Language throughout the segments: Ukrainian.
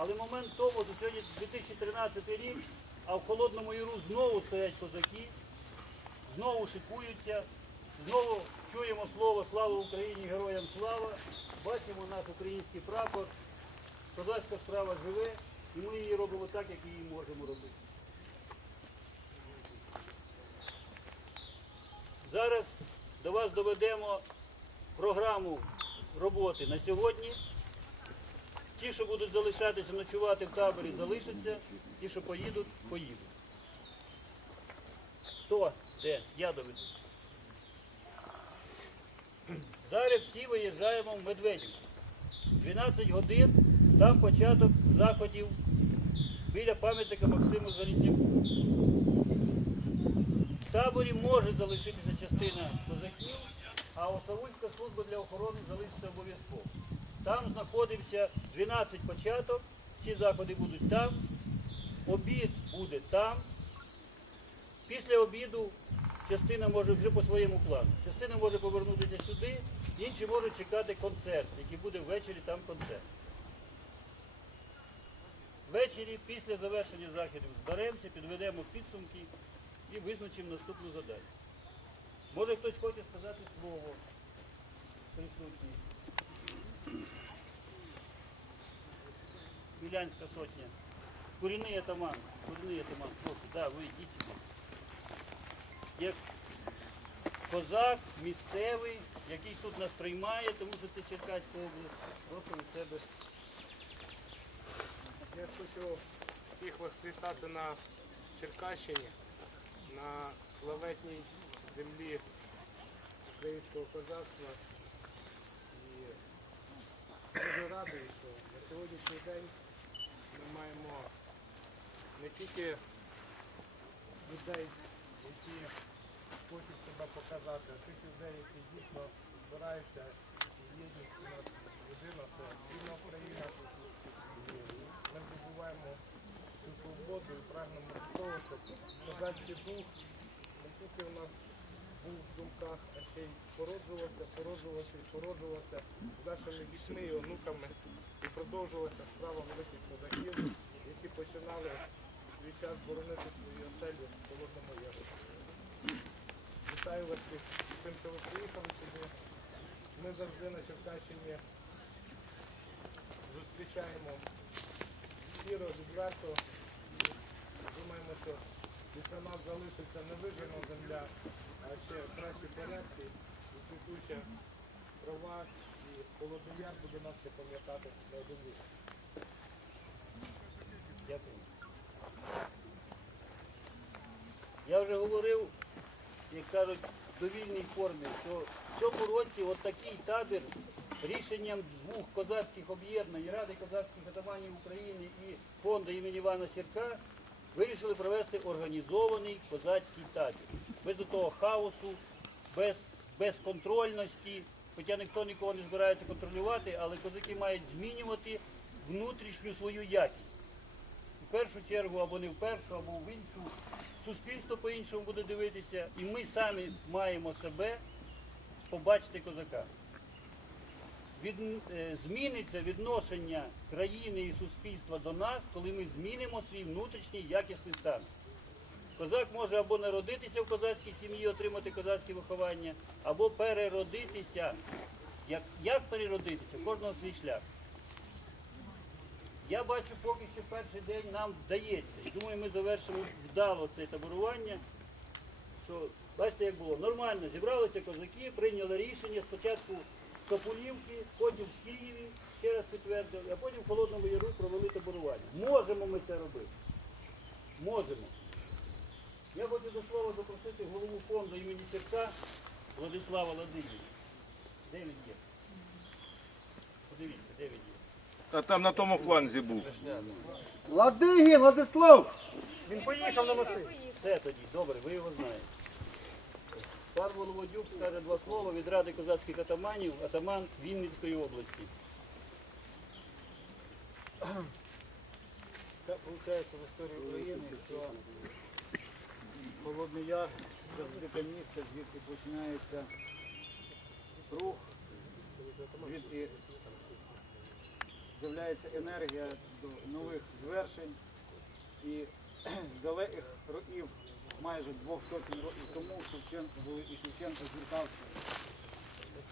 Але момент тому, що сьогодні 2013 рік, а в Холодному Яру знову стоять козаки, знову шикуються, знову чуємо слово Слава Україні, героям слава, бачимо наш український прапор, козацька справа живе, і ми її робимо так, як її можемо робити. Зараз до вас доведемо програму роботи на сьогодні. Ті, що будуть залишатися ночувати в таборі, залишаться. Ті, що поїдуть, поїдуть. Хто? Де? Я доведу. Зараз всі виїжджаємо в Медведів. 12 годин, там початок заходів біля пам'ятника Максиму Залізняку. В таборі може залишитися частина козаків, а Осавульська служба для охорони залишиться обов'язково. Там знаходився 12 початок, всі заходи будуть там, обід буде там. Після обіду частина може вже по своєму плану. Частина може повернутися сюди, інші можуть чекати концерт, який буде ввечері там концерт. Ввечері після завершення заходів зберемося, підведемо підсумки і визначимо наступну задачу. Може хтось хоче сказати слово присутній. Білянська сотня. Курінний атаман. Курінний атаман. Прошу, да, ви йдіть. Як козак місцевий, який тут нас приймає, тому що це Черкаська область. Прошу від себе. Я хочу всіх вас вітати на Черкащині, на славетній землі українського козацтва. Дуже радий, що на сьогоднішній день ми маємо не тільки людей, які хочуть себе показати, а тих людей, які дійсно збираються і єдність у нас єдина, це вільна Україна. Ми здобуваємо цю свободу і прагнемо до того, щоб козацький дух не тільки у нас думках, а ще й породжувався, породжувався і породжувався з нашими дітьми і онуками і продовжувалася справа великих козаків, які починали свій час боронити свої оселі в Холодному Яру. Вітаю вас всіх з тим, що ви приїхали сюди. Ми завжди на Черкащині зустрічаємо щиро, відверто. Думаємо, що після нас залишиться невижена земля, а ще кращі порядки і квітуча трава, і Холодний буде нас ще пам'ятати на один рік. Дякую. Я вже говорив, як кажуть, в довільній формі, що в цьому році от такий табір рішенням двох козацьких об'єднань Ради козацьких атаманів України і фонду імені Івана Сірка вирішили провести організований козацький табір. Без того хаосу, без безконтрольності, хоча ніхто нікого не збирається контролювати, але козаки мають змінювати внутрішню свою якість в першу чергу або не в першу, або в іншу. Суспільство по-іншому буде дивитися, і ми самі маємо себе побачити козака. Від, е, зміниться відношення країни і суспільства до нас, коли ми змінимо свій внутрішній якісний стан. Козак може або народитися в козацькій сім'ї, отримати козацьке виховання, або переродитися. Як, як переродитися? Кожного свій шлях. Я бачу, поки що перший день нам вдається. Думаю, ми завершимо вдало це таборування. Що, бачите, як було? Нормально, зібралися козаки, прийняли рішення спочатку в Капулівки, потім в Києві, ще раз підтвердили, а потім в Холодному Яру провели таборування. Можемо ми це робити. Можемо. Я хочу до слова запросити голову фонду імені Сірка Владислава Ладині. Де він є? Подивіться, де він є. А там на тому фланзі був. Ладигі, Владислав! Він поїхав на машині. Все тоді, добре, ви його знаєте. Пан Володюк скаже два слова від Ради козацьких атаманів, атаман Вінницької області. Так виходить в історії України, що Холодний Яр це таке місце, звідки починається рух, звідки з'являється енергія до нових звершень. І з далеких років, майже двох сотень років тому, Шевченко були і Шевченко звертався.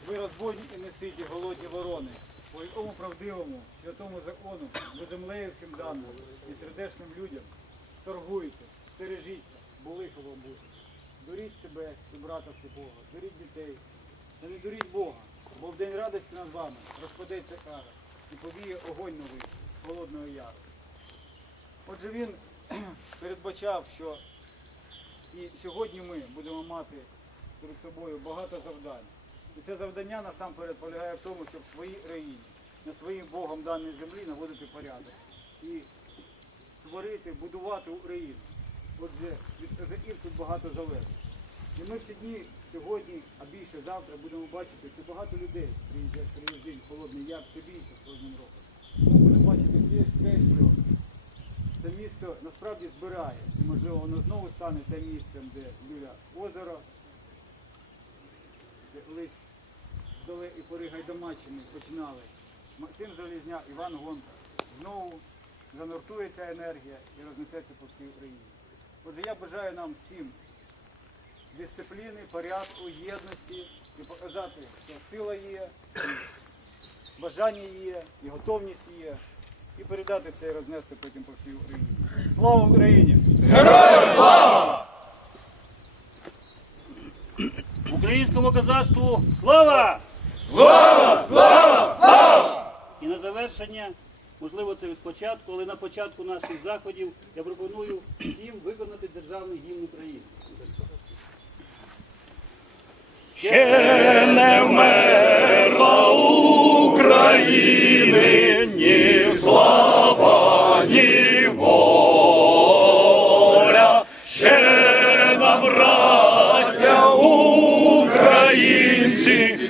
Ви розбойні і не ситі, голодні ворони, по якому правдивому, святому закону, бо землею всім даному і сердечним людям торгуйте, стережіться, бо лихо вам буде. Дуріть себе і брата Бога, дуріть дітей, та не дуріть Бога, бо в день радості над вами розпадеться кара і повіє огонь новий з холодного яру. Отже, він передбачав, що і сьогодні ми будемо мати перед собою багато завдань. І це завдання насамперед полягає в тому, щоб в своїй країні, на своїй Богом даній землі наводити порядок і творити, будувати Україну. Отже, від козаків тут багато залежить. І ми всі дні сьогодні, а більше завтра будемо бачити, що багато людей приїздять, в Холодний Яр, все більше з кожним роком. Ми будемо бачити те, що це місто насправді збирає. І можливо воно знову стане тим місцем, де біля озера, де колись вдали і пори Гайдамаччини починали. Максим Залізня, Іван Гонка. Знову занортується енергія і рознесеться по всій Україні. Отже, я бажаю нам всім дисципліни, порядку, єдності і показати, що сила є, і бажання є, і готовність є, і передати це і рознести потім по всій Україні. Слава Україні! Героям слава! Українському козацтву слава! Слава! Слава! Слава! І на завершення, можливо, це від початку, але на початку наших заходів я пропоную всім виконати державний гімн України. Ще не вмерла України ні слава, ні воля. Ще нам, браття українці,